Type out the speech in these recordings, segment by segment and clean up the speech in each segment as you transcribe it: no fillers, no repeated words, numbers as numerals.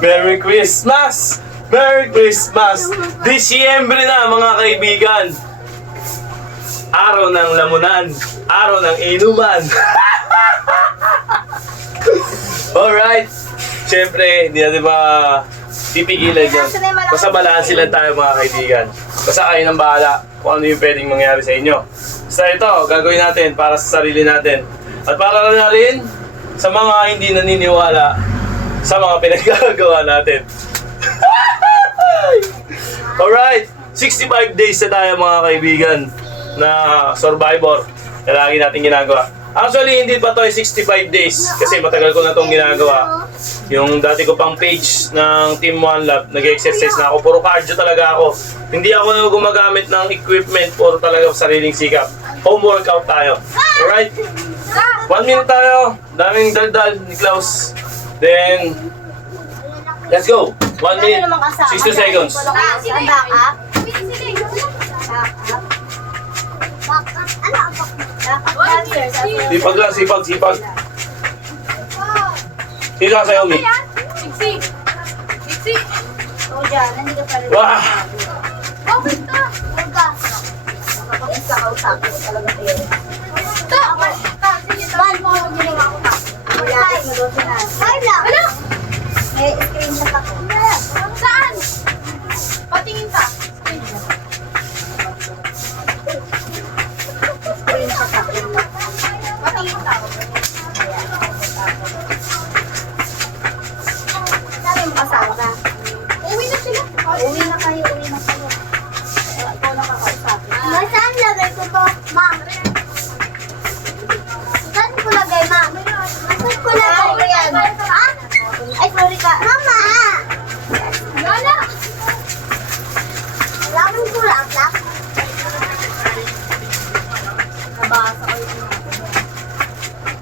Merry Christmas! Merry Christmas! Disyembre na mga kaibigan! Araw ng lamunan, araw ng inuman. Alright! Siyempre, hindi natin pipigilan yan. Basta balansin lang tayo mga kaibigan. Basta kayo nang bahala kung ano yung pwedeng mangyari sa inyo. Basta ito, gagawin natin para sa sarili natin. At para na rin sa mga hindi naniniwala sa mga pinaggagawa natin. Alright, 65 days na tayo mga kaibigan na survivor na lagi natin ginagawa. Actually, hindi pa to 65 days kasi matagal ko na itong ginagawa. Yung dati ko pang page ng Team One Lab, nag-exercise na ako. Puro cardio talaga ako. Hindi ako na gumagamit ng equipment, puro talaga sariling sikap. Home workout tayo. Alright? 1 minute tayo. Daming daldal ni Klaus. Then, let's go. 1 minute, 60 seconds. Sipag lang, sipag. Sino ka sa'yo, Mi? Siksi. Oo dyan, hindi ka pala. Wah! Bakit ka? Huwag ka. Kapag kakausapin ko talaga sa'yo. Sige, sabi mo ako ginawa ko pa. Wala, madosa na. Five lang. Ano? Eh, screenshot ako. Saan? Patingin ka. Screenshot ako. Patingin ka. Sabi mo kasama ka. Uwi na sila. Uwi na kayo. Ikaw na kakausapin. Saan lagay ko to, ma'am? Saan ko lagay, ma'am? Saan ko lagay yan? Ha? Ay, sorry ka. Mama! Wala. Laman ko lang. Nabasa ko yung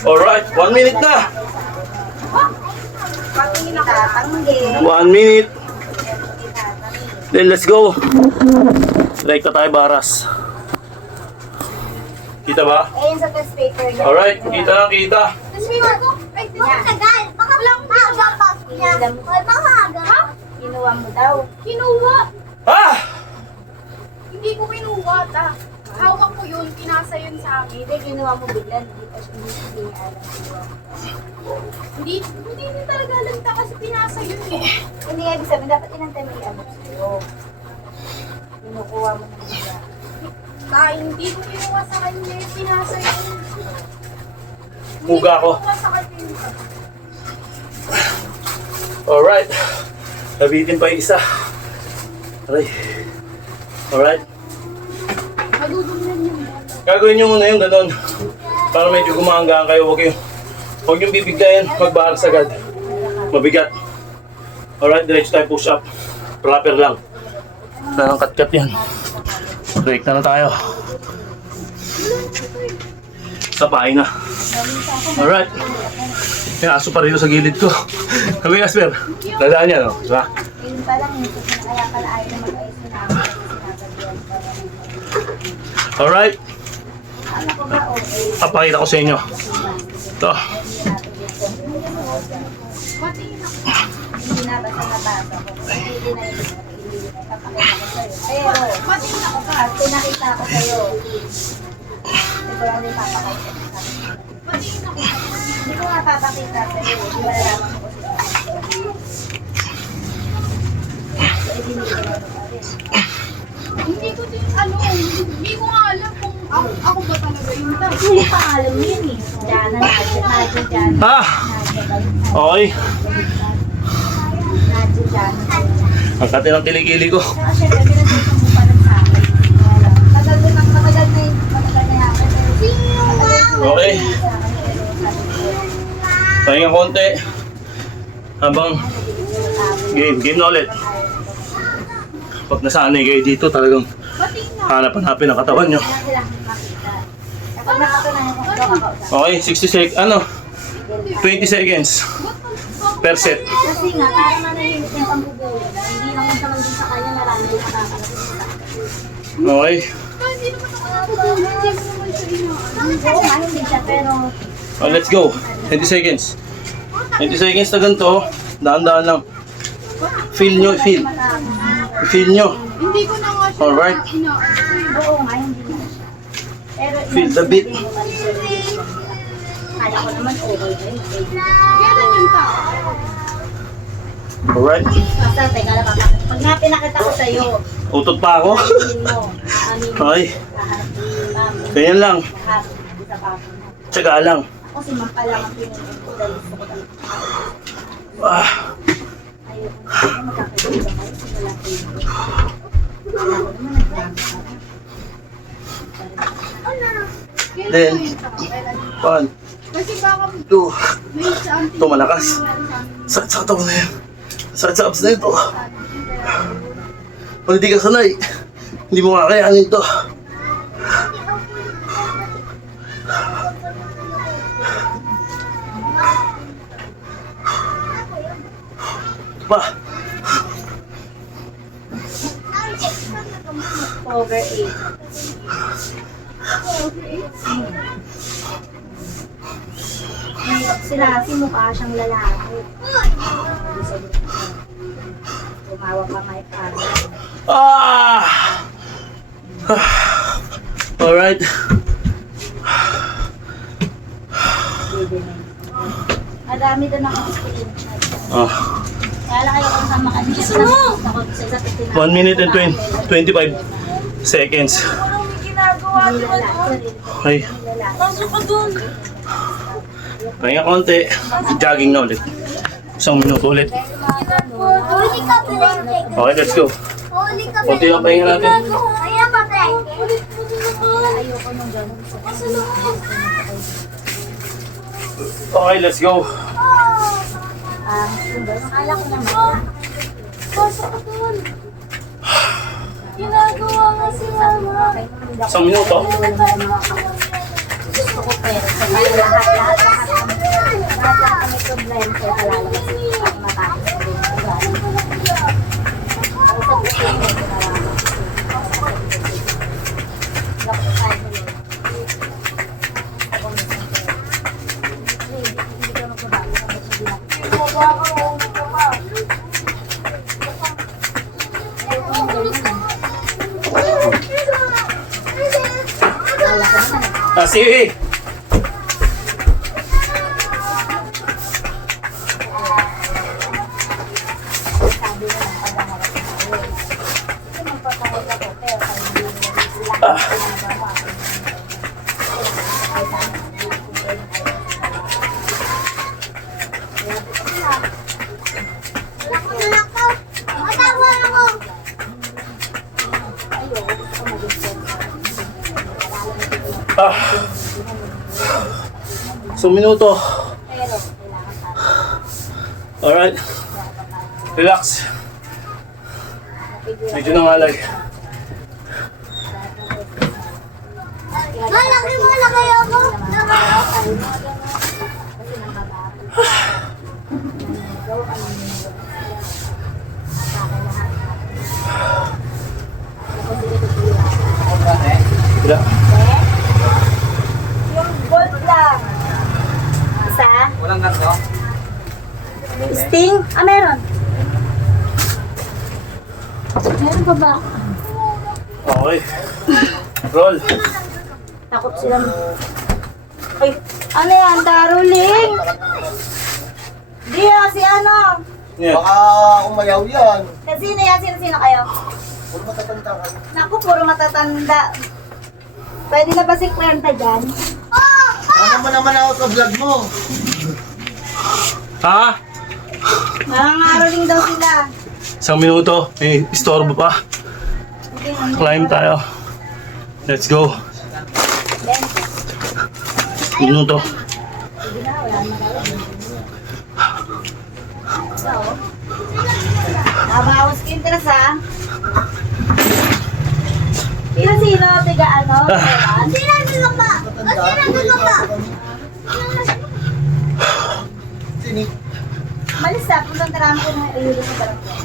Alright, 1 minute na. Patingin ako. tatanggi. 1 minute. Then let's go. Like na tayo baras. Kita ba? Eh, yung sa test paper yan. Alright, kita na kita. Tapos may ko. Ay, Huwag tagal. Baka maaga pa. Maaga. Ha? Kinuha mo daw. Kinuha. Ah! Hindi ko kinuha. Hawak ko yun. Pinasa yun sa akin. Hindi, kinuha mo bigla. Hindi pa siya hindi niya alam. Hindi talaga alam ta kasi pinasa yun eh. Hindi nga ibig sabihin, dapat inantay mo i-abot sa'yo. Kinukuha mo ng bigla. Hindi ko kinuha sa kanya. Pinasa yun. Puga ko. Hindi ko kinuha sa kanya. Alright. Nabitin pa yung isa. Aray. Alright. Madudugnan yun. Gagawin nyo muna yung ganun. Para medyo gumanggaan kayo. Huwag yung bibiglayan. Magbaras agad. Mabigat. Alright, diretso tayo push up. Proper lang. Wala nang cut-cut yan. Break na tayo. Sapain na. Alright. May aso pa rin sa gilid ko. Sabi Asper, dadaan niya, no? Diba? Ayun pa lang, yung kaya pala ayaw na mag-ayos na ako. Alright. Ano ko ba, okay? Papakita ko sa inyo. Ito. Patingin ako. Hindi na basta nabasa ko. Hindi na yun. Papakita ko sa'yo. Pero, Patingin ako ka. pag pinakita ko sa'yo, hindi ko lang din papakita sa'yo. Patingin ako. Hindi ko nga papakita sa'yo. Hindi malalaman ko sa'yo. So, ibinigay na mo rin. Hindi ko din hindi ko nga alam kung ako ba talaga yun. Yung pangalan mo yun eh. Jana, Nadja, Jana. Ah! Nadja ba yun? Okay. Nadja, Jana. Ang kati ng kilikili ko. Saka syempre, pinag-usap mo pa rin sa akin. Wala. Matagal na yan. Okay. Pahinga konti. Habang game na ulit. Pag nasanay kayo dito, talagang Patingin na. hanap-hanapin ang katawan nyo. Kapag nakatunayan ko, ito kakausap. Okay, 20 seconds per set. Kasi nga, parang nanahimik yung pambubuhay. Hindi naman naman din sa kanya, marami yung nakakalapit sa akin. Okay. Hindi naman ako nakatulog. Hindi ko naman siya inaano. Oo nga, hindi siya, pero Oh, let's go. 20 seconds. 20 seconds na ganito. Daan-daan lang. Feel nyo, feel. Feel nyo. Hindi ko na nga siya Alright. Oo nga, hindi na. Pero Feel the beat. kala ko naman okay ba yun? Ganun yung tao. Alright. Basta, teka lang, pag nga pinakita ko sa'yo, Utot pa ako. sabihin mo, aanin mo, Ay, lahat, ma'am, ganyan lang. lahat, isa pa ako. Tsaga lang. Ako si Ma'am pa lang ang pinunod ko dahil gusto ko talaga. Ah, Ayoko na magkakaibigan kayo, simula ko yun. Kala ko naman nagdami ka. Ganun Then, yung tao. 1, Kasi baka 2. may something. Ito malakas. Sakit sa katawan na yan. Sakit sa abs na ito. Kung hindi ka sanay, hindi mo kakayanin ito. Pa, Over 8. Sila si mukha siyang lalaki. Tumawa pa nga iparo. ah! Alright. Madami doon ako screenshot. Ah, Kaya lang kayo kung saan makadikit. Gusto mo! 1 minute and 25 seconds. Ay, Pasok ka doon! pahinga konti. Jogging na ulit. 1 minuto ulit. Huli ka, Blanket! Okay, let's go. Huli ka, Konti lang pahinga natin. Kaya pa, Blanket! Ayoko nung gano'n. Okay, let's go. Yung gano'n, akala ko naman. Pasok ka doon! Ginagawa nga si Mama. 1 minuto. Gusto ko pero sa lahat kami problema kaya kalalabas at matapos ko rin. Ang sa puso mo, Ah, sige. Ah. 1 minuto. Alright. Relax. Medyo nangalay. Malaki mo na kayo mo. Wala. Yung gold lang. Isa? Walang ganto? Sting? Ah, meron. Meron pa ba? Okay. Roll. Takot sila. Ay, ano yan? Daruling? Di si ano? Yeah. Baka umayaw yan. Sino yan? Sino kayo? Huwag matatanda ka. Naku, puro matatanda. Pwede na ba si kwenta dyan? Ano mo naman ako sa vlog mo? Ha? Nangangaroling daw sila. 1 minuto. May istorbo pa. Climb tayo. Let's go. 1 minuto. Sige na, wala naman gawin. So, nabawas ko yung interest ha. Sino? Tiga ano? Sino ba? Sino ba? Sini? Malis na, puntang tarami ko na ayuda sa barangay.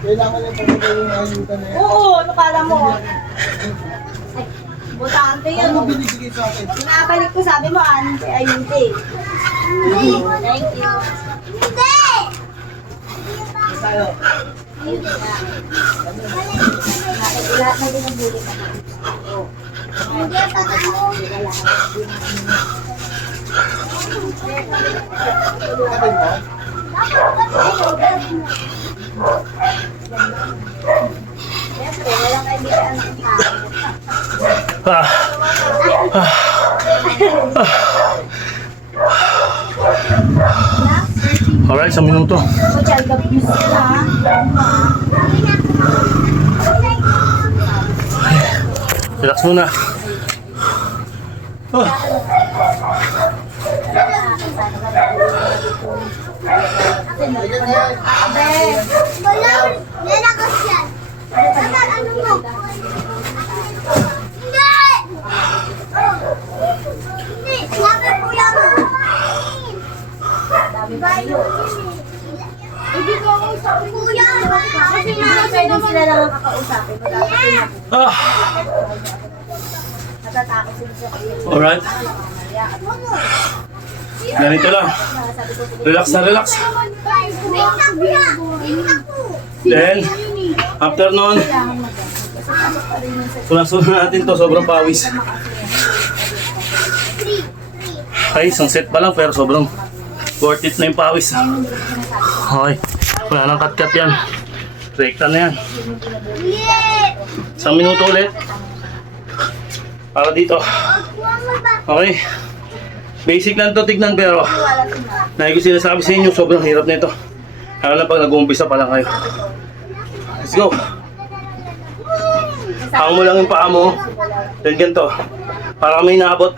Kailangan lang talaga yung ayuda na yan. Oo, ano kala mo? Ay, butante yun. Ano binibigay sa akin? Pinabalik ko, sabi mo, anin kay ayuda eh. Thank you. Hindi! Lahat na din ang bulit na kami. Oo. Hindi ang pag-ano. Siyempre, walang kaibigan ang tao. Ah. Alright, 1 minuto. So, child abuse sila. Relax muna. Ah. Wala, lalakas yan. Ano mo? Hindi! Hindi, sabi ko lang. Hindi ko ako sabi ko. Kuya, kasi nga pwede sila lang ang kakausapin. Ah. Natatakot sila sa iyo. Alright. Ganito lang. Relax na relax. Then, after nun, punasun natin to, sobrang pawis. Ay, isang set pa lang pero sobrang worth it na yung pawis. Okay, wala nang cut-cut yan. Rekta na yan. 1 minuto ulit. Para dito. Okay. Basic lang to tignan pero dahil ko sinasabi sa inyo, sobrang hirap nito. Lalo na pag nag-uumpisa pa lang kayo. Let's go. Hang mo lang yung paa mo. Then ganito. Para may naabot.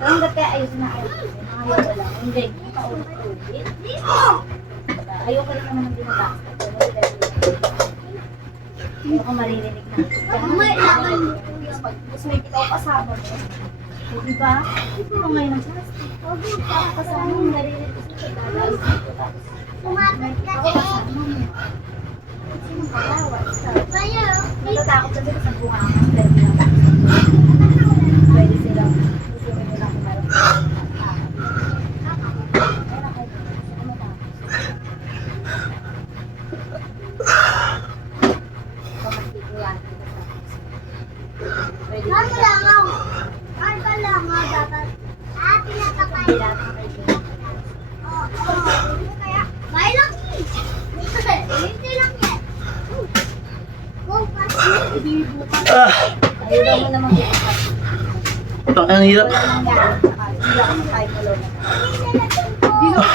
Hanggat kaya ayos na ayos. Ayaw ko lang. Hindi. Paulit-ulit. Ayaw ko lang naman ng binabasa. Ayaw ko maririnig na. May laban. Tapos may ikaw kasama mo. O, diba? Ito mo ngayon ang plastic. Huwag mo kasama mo. Naririnig ko sa dalaw. Umabot ka Ako kasama mo. Sino kagawa? Kaya, Natatakot kasi sa bunga. Pwede silang isipin nila kung meron. ano lang ako? Ano lang ako dapat? Pinatapay. Kaya, may lang eh. Hindi lang yan. Go, pass. Ah! Ayaw mo naman bukas. Putang, ang hirap. Wala nang gano'n. Hindi ako makain mo lang. Hindi ako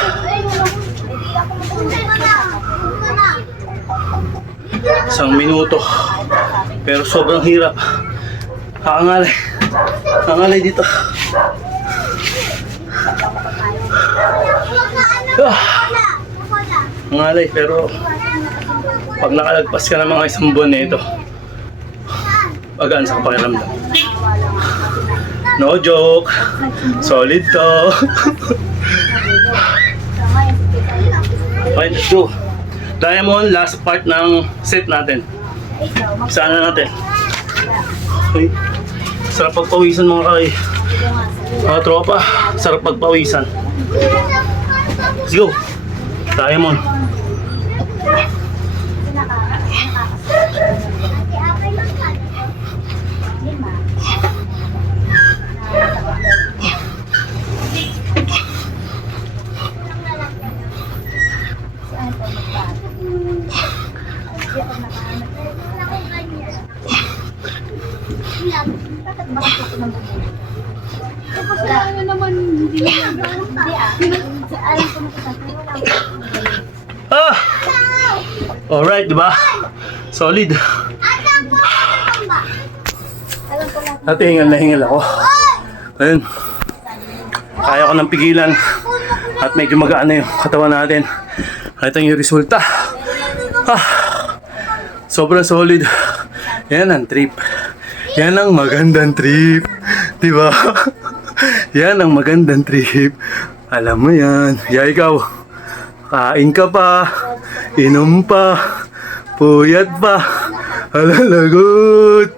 Hindi ako matulog. Isang minuto. Pero sobrang hirap. Kakangalay. Kakangalay dito. Ah! Kakangalay pero pag nakalagpas ka ng mga 1 buwan na ito, pagaan sa pakiramdam. No joke. Solid to. Okay, let's go. Diamond, last part ng set natin. Saan na natin? Okay. Sarap pagpawisan mga kay. Mga tropa, sarap pagpawisan. Let's go. Diamond. Tapos kaya naman hindi na Alam ko na Ah! Alright, diba? Solid. alam ko lang. Dati hingal na hingal ako. Ayun. Kaya ko nang pigilan. At medyo magaan na yung katawan natin. Ito yung resulta. Ah! Sobrang solid. Yan ang trip. Yan ang magandang trip. Diba? Yan ang magandang trip. Alam mo yan. Ya ikaw. Kain ka pa. Inom pa. Puyat pa. Alalagot.